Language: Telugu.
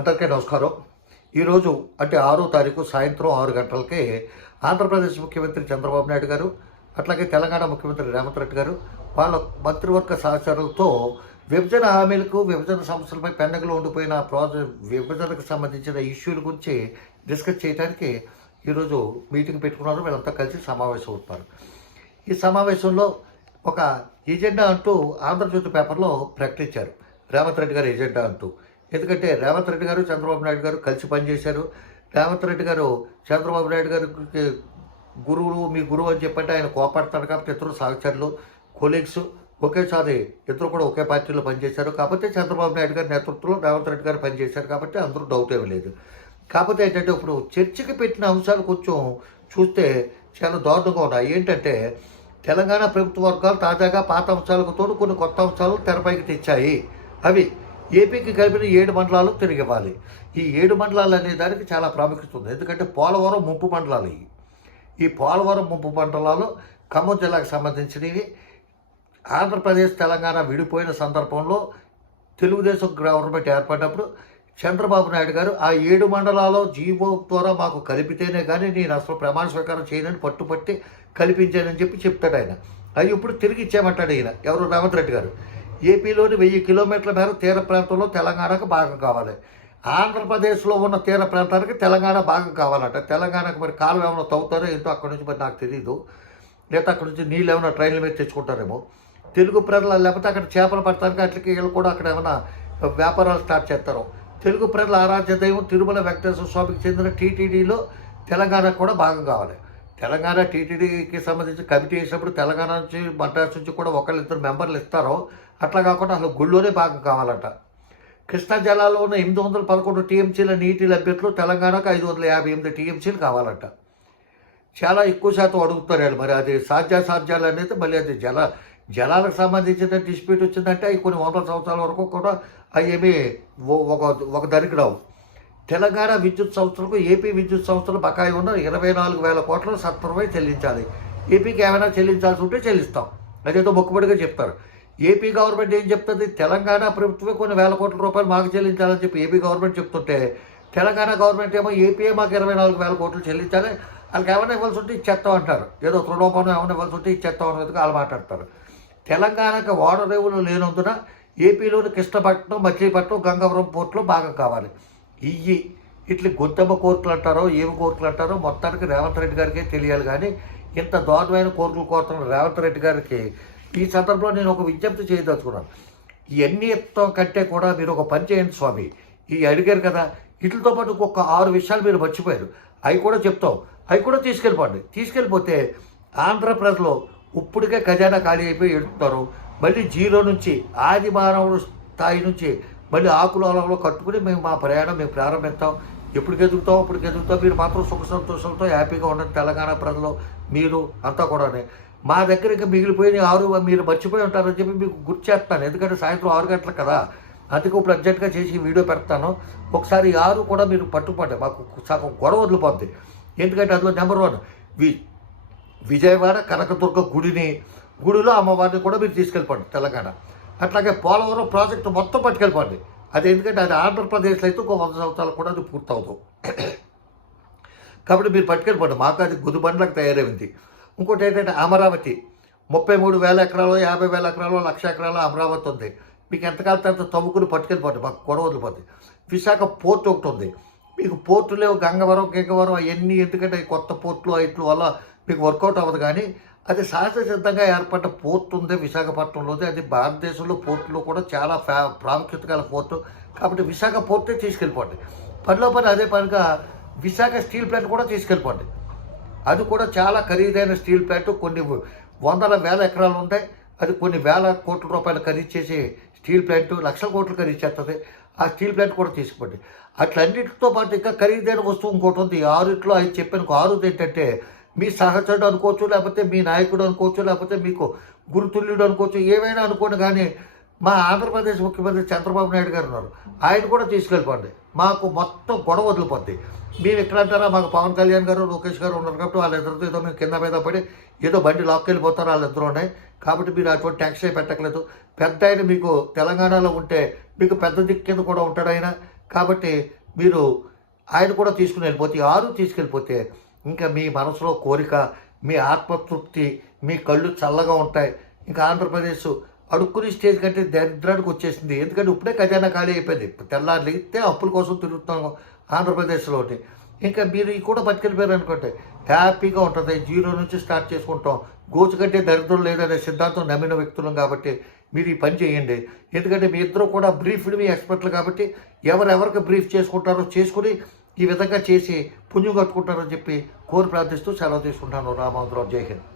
అందరికీ నమస్కారం. ఈరోజు అంటే ఆరో తారీఖు సాయంత్రం ఆరు గంటలకి ఆంధ్రప్రదేశ్ ముఖ్యమంత్రి చంద్రబాబు నాయుడు గారు అట్లాగే తెలంగాణ ముఖ్యమంత్రి రేవంత్ రెడ్డి గారు వాళ్ళ మంత్రివర్గ సహచరులతో విభజన హామీలకు విభజన సమస్యలపై పెన్నగలో ఉండిపోయిన ప్రాజెక్ట్ విభజనకు సంబంధించిన ఇష్యూల గురించి డిస్కస్ చేయడానికి ఈరోజు మీటింగ్ పెట్టుకున్నారు. వీళ్ళంతా కలిసి సమావేశం అవుతున్నారు. ఈ సమావేశంలో ఒక ఎజెండా అంటూ ఆంధ్రజ్యోతి పేపర్లో ప్రకటించారు. రేవంత్ రెడ్డి గారు ఎజెండా అంటూ ఎందుకంటే రేవంత్ రెడ్డి గారు చంద్రబాబు నాయుడు గారు కలిసి పనిచేశారు. రేవంత్ రెడ్డి గారు చంద్రబాబు నాయుడు గారికి గురువులు మీ గురువు అని చెప్పంటే ఆయన కోపడతాడు కాబట్టి ఇద్దరు సహచరులు కొలీగ్స్. ఒకేసారి ఇద్దరు కూడా ఒకే పార్టీలో పనిచేశారు. కాకపోతే చంద్రబాబు నాయుడు గారి నేతృత్వంలో రేవంత్ రెడ్డి గారు పనిచేశారు కాబట్టి అందరూ డౌట్ ఏమీ లేదు. కాకపోతే ఏంటంటే ఇప్పుడు చర్చకి పెట్టిన అంశాలు కొంచెం చూస్తే చాలా దారుణంగా ఉన్నాయి. ఏంటంటే తెలంగాణ ప్రభుత్వ వర్గాలు తాజాగా పాత అంశాలకు తోడు కొన్ని కొత్త అంశాలు తెరపైకి తెచ్చాయి. అవి ఏపీకి కలిపిన ఏడు మండలాలు తిరిగివ్వాలి ఈ ఏడు మండలాలు అనే దానికి చాలా ప్రాముఖ్యత ఉంది. ఎందుకంటే పోలవరం ముంపు మండలాలు ఇవి. ఈ పోలవరం ముంపు మండలాలు ఖమ్మం జిల్లాకు సంబంధించినవి. ఆంధ్రప్రదేశ్ తెలంగాణ విడిపోయిన సందర్భంలో తెలుగుదేశం గవర్నమెంట్ ఏర్పడినప్పుడు చంద్రబాబు నాయుడు గారు ఆ ఏడు మండలాల్లో జీవో ద్వారా మాకు కలిపితేనే కానీ నేను అసలు ప్రమాణ స్వీకారం చేయనని పట్టుపట్టి కల్పించానని చెప్పి చెప్తాడు ఆయన. అది ఇప్పుడు తిరిగి ఇచ్చామంటాడు ఈయన. ఎవరు? రేవంత్ రెడ్డి గారు. ఏపీలోని వెయ్యి కిలోమీటర్ల మేర తీర ప్రాంతంలో తెలంగాణకు భాగం కావాలి. ఆంధ్రప్రదేశ్లో ఉన్న తీర ప్రాంతానికి తెలంగాణ భాగం కావాలంట. తెలంగాణకు మరి కాలం ఏమైనా తవ్వుతారో ఏంటో అక్కడి నుంచి మరి నాకు తెలియదు లేకపోతే అక్కడి నుంచి నీళ్ళు ఏమైనా ట్రైన్ల మీద తెచ్చుకుంటారేమో. తెలుగు ప్రజలు లేకపోతే అక్కడ చేపలు పడటానికి అట్లకి వీళ్ళు కూడా అక్కడ ఏమైనా వ్యాపారాలు స్టార్ట్ చేస్తారు. తెలుగు ప్రజల ఆరాధ్య దైవం తిరుమల వెంకటేశ్వర స్వామికి చెందిన టీటీడీలో తెలంగాణకు కూడా భాగం కావాలి. తెలంగాణ టీటీడీకి సంబంధించి కమిటీ వేసినప్పుడు తెలంగాణ నుంచి మద్రాసు నుంచి కూడా ఒకళ్ళిద్దరు మెంబర్లు ఇస్తారో. అట్లా కాకుండా అసలు గుళ్ళోనే భాగం కావాలంట. కృష్ణా జిల్లాలో ఉన్న ఎనిమిది వందల పదకొండు టీఎంసీల నీటి లభ్యతలు తెలంగాణకు ఐదు వందల యాభై ఎనిమిది టీఎంసీలు కావాలంట. చాలా ఎక్కువ శాతం అడుగుతారు మరి అది సాధ్యాసాధ్యాలు అనేది మళ్ళీ అది జల జలాలకు సంబంధించిన డిస్ప్యూట్ వచ్చిందంటే అవి కొన్ని వందల సంవత్సరాల వరకు కూడా అవి ఏమీ ఒక ఒక దానికి రావు. తెలంగాణ విద్యుత్ సంస్థలకు ఏపీ విద్యుత్ సంస్థలు బకాయి ఉన్న ఇరవై నాలుగు వేల కోట్లను సత్వరమై చెల్లించాలి. ఏపీకి ఏమైనా చెల్లించాల్సి ఉంటే చెల్లిస్తాం. అదేదో మొక్కుబడిగా చెప్తారు. ఏపీ గవర్నమెంట్ ఏం చెప్తుంది? తెలంగాణ ప్రభుత్వమే కొన్ని వేల కోట్ల రూపాయలు మాకు చెల్లించాలని చెప్పి ఏపీ గవర్నమెంట్ చెప్తుంటే తెలంగాణ గవర్నమెంట్ ఏమో ఏపీ మాకు ఇరవై నాలుగు వేల కోట్లు చెల్లించాలి. వాళ్ళకి ఏమైనా ఇవ్వాల్సి ఉంటే ఇచ్చేస్తాం అంటారు. ఏదో తృణోపణం ఏమైనా ఇవ్వాల్సి ఉంటే ఇచ్చేస్తాం అనేది వాళ్ళు మాట్లాడతారు. తెలంగాణకు ఓడరేవులు లేనందున ఏపీలోని కృష్ణపట్నం మచిలీపట్నం గంగవరం పోర్టులో భాగం కావాలి. ఇయ్యి. ఇట్లా గొంతమ్మ కోర్టులు అంటారో ఏమి కోర్టులు అంటారో మొత్తానికి రేవంత్ రెడ్డి గారికే తెలియాలి కానీ ఇంత దారుణమైన కోర్టులు కోరుతున్న రేవంత్ రెడ్డి గారికి ఈ సందర్భంలో నేను ఒక విజ్ఞప్తి చేయదలుచుకున్నాను. ఇవన్నీ ఎత్తం కంటే కూడా మీరు ఒక పని చేయండి స్వామి. ఈ అడిగారు కదా వీటితో పాటు ఇంకొక ఆరు విషయాలు మీరు మర్చిపోయారు. అవి కూడా చెప్తాం. అవి కూడా తీసుకెళ్ళిపోండి. తీసుకెళ్ళిపోతే ఆంధ్రప్రదేశ్లో ఇప్పటికే ఖజానా ఖాళీ అయిపోయి ఎడుతున్నారు మళ్ళీ జీరో నుంచి ఆది మానవుడు స్థాయి నుంచి మళ్ళీ ఆకులోలంలో కట్టుకుని మేము మా ప్రయాణం మేము ప్రారంభిస్తాం. ఎప్పుడు ఎదుగుతాం అప్పుడు ఎదుగుతాం. మీరు మాత్రం సుఖ సంతోషంతో హ్యాపీగా ఉండండి. తెలంగాణ ప్రజలు మీరు అంతా కూడానే. మా దగ్గర ఇంకా మిగిలిపోయిన ఆరు మీరు మర్చిపోయి ఉంటారని చెప్పి మీకు గుర్తు చేస్తాను. ఎందుకంటే సాయంత్రం ఆరు గంటలకు కదా. అందుకే ఇప్పుడు అర్జెంట్గా చేసి వీడియో పెడతాను. ఒకసారి ఆరు కూడా మీరు పట్టుకోండి. మాకు సగం గొడవ వదిలిపోద్ది. ఎందుకంటే అందులో నెంబర్ వన్ వి విజయవాడ కనకదుర్గ గుడిని గుడిలో అమ్మవారిని కూడా మీరు తీసుకెళ్ళిపోండి తెలంగాణ. అట్లాగే పోలవరం ప్రాజెక్టు మొత్తం పట్టుకెళ్ళిపోండి. అది ఎందుకంటే అది ఆంధ్రప్రదేశ్లో అయితే ఒక వంద సంవత్సరాలు కూడా అది పూర్తవుతాం. కాబట్టి మీరు పట్టుకెళ్ళిపోండి. మాకు అది గుదిబండ్లకు తయారైంది ఇంకోటి ఏంటంటే అమరావతి. ముప్పై మూడు వేల ఎకరాలు యాభై వేల ఎకరాలు లక్ష ఎకరాలు అమరావతి ఉంది. మీకు ఎంతకాలం తర్వాత తవ్వుకుని పట్టుకెళ్ళిపోతుంది మాకు గొడవలు వదిలిపోతుంది విశాఖ పోర్ట్ ఒకటి ఉంది. మీకు పోర్టు లేవు గంగవరం గింగవరం అవన్నీ ఎందుకంటే కొత్త పోర్టులు ఇట్ల వల్ల మీకు వర్కౌట్ అవ్వదు కానీ అది సహజ సిద్ధంగా ఏర్పడ్డ పోర్ట్ ఉంది విశాఖపట్నంలోది అది భారతదేశంలో పోర్టులో కూడా చాలా ఫ్యా ప్రాముఖ్యత గల పోర్టు. కాబట్టి విశాఖ పోర్టే తీసుకెళ్ళిపోండి. పనిలో పని అదే పనిగా విశాఖ స్టీల్ ప్లాంట్ కూడా తీసుకెళ్ళిపోండి. అది కూడా చాలా ఖరీదైన స్టీల్ ప్లాంట్. కొన్ని వందల వేల ఎకరాలు ఉంటాయి. అది కొన్ని వేల కోట్ల రూపాయలు ఖరీదు చేసే స్టీల్ ప్లాంట్ లక్షల కోట్లు ఖరీదు చేస్తుంది. ఆ స్టీల్ ప్లాంట్ కూడా తీసుకోండి. అట్లన్నిటితో పాటు ఇంకా ఖరీదైన వస్తువు ఇంకోటి ఉంది. ఆరుట్లో అది చెప్పిన ఆరుది ఏంటంటే మీ సహచరుడు అనుకోవచ్చు లేకపోతే మీ నాయకుడు అనుకోవచ్చు లేకపోతే మీకు గురుతుల్యుడు అనుకోవచ్చు ఏమైనా అనుకోండి కానీ మా ఆంధ్రప్రదేశ్ ముఖ్యమంత్రి చంద్రబాబు నాయుడు గారు ఉన్నారు. ఆయన కూడా తీసుకెళ్ళిపోండి. మాకు మొత్తం గొడవ వదిలిపోద్ది. మేము ఎక్కడ అంటారా మాకు పవన్ కళ్యాణ్ గారు లోకేష్ గారు ఉన్నారు కాబట్టి వాళ్ళిద్దరితో ఏదో మేము కింద మీద పడి ఏదో బండి లాక్కెళ్ళిపోతారు వాళ్ళిద్దరూ ఉన్నాయి. కాబట్టి మీరు అటువంటి ట్యాక్సీ పెట్టట్లేదు పెద్ద ఆయన మీకు తెలంగాణలో ఉంటే మీకు పెద్ద దిక్కు కింద కూడా ఉంటాడు ఆయన. కాబట్టి మీరు ఆయన కూడా తీసుకుని వెళ్ళిపోతే ఆరు తీసుకెళ్ళిపోతే ఇంకా మీ మనసులో కోరిక మీ ఆత్మతృప్తి మీ కళ్ళు చల్లగా ఉంటాయి. ఇంకా ఆంధ్రప్రదేశ్ అడుక్కుని స్టేజ్ కంటే దరిద్రానికి వచ్చేసింది. ఎందుకంటే ఇప్పుడే ఖజానా ఖాళీ అయిపోయింది. తెల్లారి లేస్తే అప్పుల కోసం తిరుగుతాం ఆంధ్రప్రదేశ్లోని ఇంకా మీరు ఈ కూడా పట్టుకెళ్ళిపోయారు అనుకోండి. హ్యాపీగా ఉంటుంది. జీరో నుంచి స్టార్ట్ చేసుకుంటాం. గోచు కంటే దరిద్రం లేదనే సిద్ధాంతం నమ్మిన వ్యక్తులం కాబట్టి మీరు ఈ పని చేయండి. ఎందుకంటే మీ ఇద్దరు కూడా బ్రీఫ్డ్ మీ ఎక్స్పర్ట్లు కాబట్టి ఎవరెవరికి బ్రీఫ్ చేసుకుంటారో చేసుకుని ఈ విధంగా చేసి పుణ్యం కట్టుకుంటారని చెప్పి కోరి ప్రార్థిస్తూ సెలవు తీసుకుంటాను. రామాంధ్రరావు జై హింద్.